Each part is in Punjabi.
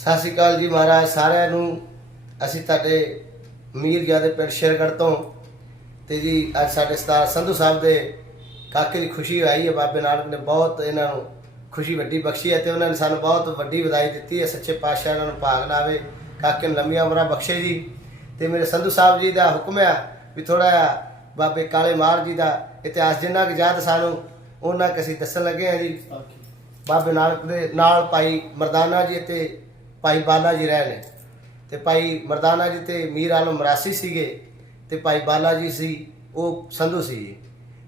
ਸਤਿ ਸ਼੍ਰੀ ਅਕਾਲ ਜੀ ਮਹਾਰਾਜ ਸਾਰਿਆਂ ਨੂੰ ਅਸੀਂ ਤੁਹਾਡੇ ਮੀਰ ਜਿਆਦੇ ਪਿੰਡ ਸ਼ੇਰਗੜ੍ਹ ਤੋਂ। ਤੇ ਜੀ ਅੱਜ ਸਾਡੇ ਸਤਾਰ ਸੰਧੂ ਸਾਹਿਬ ਦੇ ਕਾਕੇ ਦੀ ਖੁਸ਼ੀ ਆਈ ਹੈ ਬਾਬੇ ਨਾਨਕ ਨੇ ਬਹੁਤ ਇਹਨਾਂ ਨੂੰ ਖੁਸ਼ੀ ਵੱਡੀ ਬਖਸ਼ੀ ਹੈ ਤੇ ਉਹਨਾਂ ਨੇ ਸਾਨੂੰ ਬਹੁਤ ਵੱਡੀ ਵਧਾਈ ਦਿੱਤੀ ਹੈ ਸੱਚੇ ਪਾਤਸ਼ਾਹ ਇਹਨਾਂ ਨੂੰ ਭਾਗ ਲਾਵੇ ਕਾਕੇ ਨੂੰ ਲੰਮੀਆਂ ਉਮਰਾਂ ਬਖਸ਼ੇ ਜੀ। ਤੇ ਮੇਰੇ ਸੰਧੂ ਸਾਹਿਬ ਜੀ ਦਾ ਹੁਕਮ ਆ ਵੀ ਥੋੜਾ ਜਿਹਾ ਬਾਬੇ ਕਾਲੇ ਮਾਰ ਜੀ ਦਾ ਇਤਿਹਾਸ ਜਿੰਨਾ ਕਿ ਯਾਦ ਸਾਨੂੰ ਉਹਨਾਂ ਕਿ ਅਸੀਂ ਦੱਸਣ ਲੱਗੇ ਆ ਜੀ। ਬਾਬੇ ਨਾਨਕ ਦੇ ਨਾਲ ਭਾਈ ਮਰਦਾਨਾ ਜੀ ਤੇ ਭਾਈ ਬਾਲਾ ਜੀ ਰਹੇ ਨੇ ਤੇ ਭਾਈ ਮਰਦਾਨਾ ਜੀ ਤੇ ਮੀਰ ਆਲਮ ਮਰਾਸੀ ਸੀਗੇ ਤੇ ਭਾਈ ਬਾਲਾ ਜੀ ਸੀ, ਉਹ ਸੰਧੂ ਸੀ ਜੀ।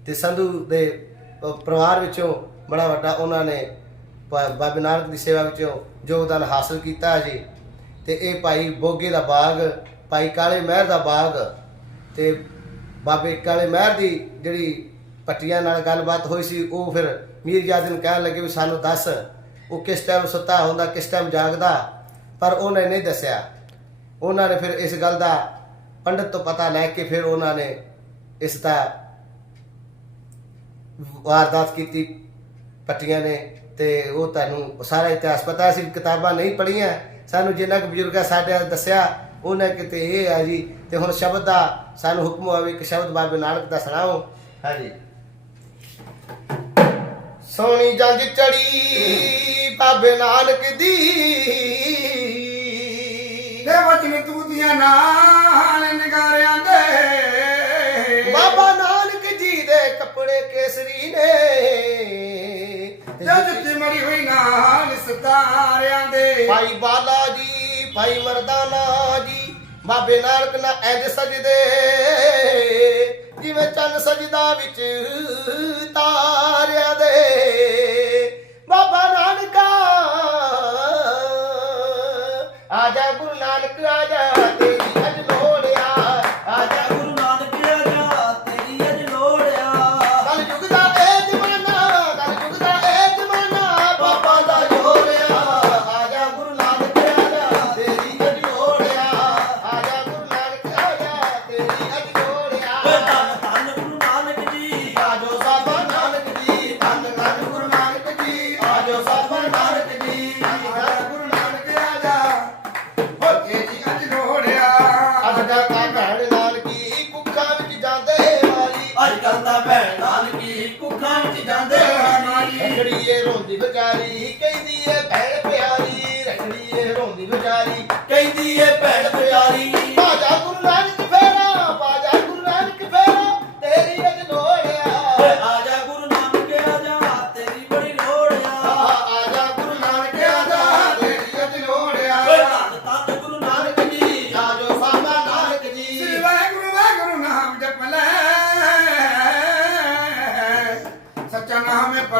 ਤੇ ਸੰਧੂ ਦੇ ਪਰਿਵਾਰ ਵਿੱਚੋਂ ਬੜਾ ਵੱਡਾ ਉਹਨਾਂ ਨੇ ਬਾਬੇ ਨਾਨਕ ਦੀ ਸੇਵਾ ਵਿੱਚੋਂ ਯੋਗਦਾਨ ਹਾਸਲ ਕੀਤਾ ਜੀ ਤੇ ਇਹ ਭਾਈ ਬੋਗੇ ਦਾ ਬਾਗ, ਭਾਈ ਕਾਲੇ ਮਹਿਰ ਦਾ ਬਾਗ ਤੇ ਬਾਬੇ ਕਾਲੇ ਮਹਿਰ ਦੀ ਜਿਹੜੀ ਪੱਟੀਆਂ ਨਾਲ ਗੱਲਬਾਤ ਹੋਈ ਸੀ, ਉਹ ਫਿਰ ਮੀਰ ਜਾਦ ਨੂੰ ਕਹਿਣ ਲੱਗੇ ਵੀ ਸਾਨੂੰ ਦੱਸ, ਉਹ ਕਿਸ ਟਾਈਮ ਸੁੱਤਾ ਹੁੰਦਾ, ਕਿਸ ਟਾਈਮ ਜਾਗਦਾ ਪਰ ਉਹਨੇ ਨਹੀਂ ਦੱਸਿਆ। ਉਹਨਾਂ ਨੇ ਫਿਰ ਇਸ ਗੱਲ ਦਾ ਪੰਡਤ ਤੋਂ ਪਤਾ ਲੈ ਕੇ ਫਿਰ ਉਹਨਾਂ ਨੇ ਇਸ ਦਾ ਵਾਰਦਾਤ ਕੀਤੀ ਪੱਟੀਆਂ ਨੇ ਤੇ ਉਹ ਤੁਹਾਨੂੰ ਸਾਰਾ ਇਤਿਹਾਸ ਪਤਾ ਸੀ ਕਿਤਾਬਾਂ ਨਹੀਂ ਪੜ੍ਹੀਆਂ। ਸਾਨੂੰ ਜਿੰਨਾ ਕੁ ਬਜ਼ੁਰਗਾਂ ਸਾਡੇ ਦੱਸਿਆ ਉਹਨਾਂ ਕਿਤੇ ਇਹ ਆ ਜੀ ਤੇ ਹੁਣ ਸ਼ਬਦ ਦਾ ਸਾਨੂੰ ਹੁਕਮ ਹੋਵੇ ਇੱਕ ਸ਼ਬਦ ਬਾਬੇ ਨਾਨਕ ਦਾ ਸੁਣਾਓ। ਹਾਂਜੀ। ਸੋਹਣੀ ਜੰਗ ਚੜੀ ਬਾਬੇ ਨਾਨਕ ਦੀ। ਵਚਨ ਤੂਤੀਆਂ ਨਾਲ ਨਿਗਾਰਿਆਂ ਦੇ। ਬਾਬਾ ਨਾਨਕ ਜੀ ਦੇ ਕੱਪੜੇ ਕੇਸਰੀ ਨੇ। ਜਦ ਤੇ ਮਰੀ ਹੋਈ ਨਾਲ ਸਤਾਰਿਆਂ ਦੇ। ਭਾਈ ਬਾਲਾ ਜੀ ਭਾਈ ਮਰਦਾਨਾ ਜੀ ਬਾਬੇ ਨਾਨਕ ਨਾ ਇੰਜ ਸਜਦੇ। ਜਿਵੇਂ ਚੰਨ ਸਜਦਾ ਵਿੱਚ ਵਾਲੀ ਅੱਜ ਕੱਲ ਦਾ ਭੈਣ ਨਾਨਕੀ ਕੁੱਖਾਂ ਵਿੱਚ ਜਾਂਦੇ ਮਾਰੀ ਰਖੜੀਏ ਰੋਂਦੀ ਵਿਚਾਰੀ ਕਹਿੰਦੀ ਏ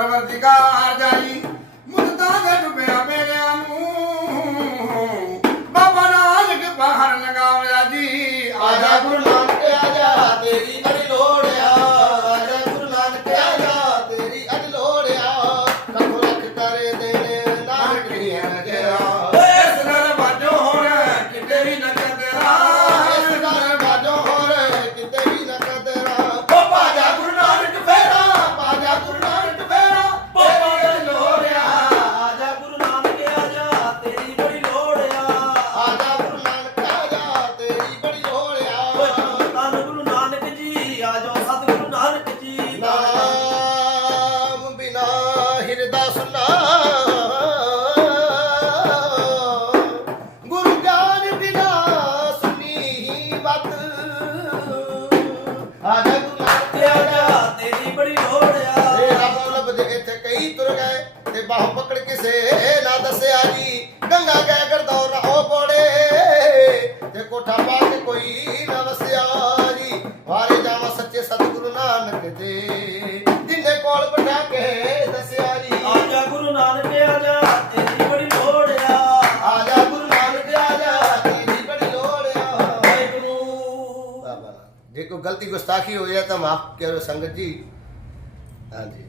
ਨਾਮ ਹੈ ਪਰਵਰਦਿਗਾਰ ਜਾਈ ਮੁਰਦਾ ਦੇ ਡੁੱਬਿਆ ਮੇਰਿਆਂ ਨੂੰ। ਬਾਬਾ ਨਾਨਕ ਬਾਹਰ ਲਗਾਵਿਆ ਜੀ ਆਜਾ ਗੁਰੂ ਗੁਰੂ ਨਾਨਕ ਤੇ ਆਜਾ ਤੇਰੀ ਬੜੀ ਲੋੜਿਆ ਏ ਰੱਬ ਲੱਭਦੇ ਇੱਥੇ ਕਈ ਤੁਰ ਗਏ ਤੇ ਬਾਹ ਪਕੜ ਕਿਸੇ ਨਾ ਦੱਸਿਆ ਜੀ। ਗੰਗਾ ਗਏ ਗਰਦੌਰ ਹੋ ਪੜੇ ਤੇ ਕੋਠਾ ਪਾ ਕੇ ਕੋਈ ਨਾ ਵਸਿਆ ਜੀ। ਵਾਰੇ ਜਾਵਾਂ ਸੱਚੇ ਸਤਿਗੁਰੂ ਨਾਨਕ ਦੇ। ਜੇ ਕੋਈ ਗਲਤੀ ਗੁਸਤਾਖੀ ਹੋਈ ਹੈ ਤਾਂ ਮਾਫ ਕਰੋ ਸੰਗਤ ਜੀ। ਹਾਂਜੀ।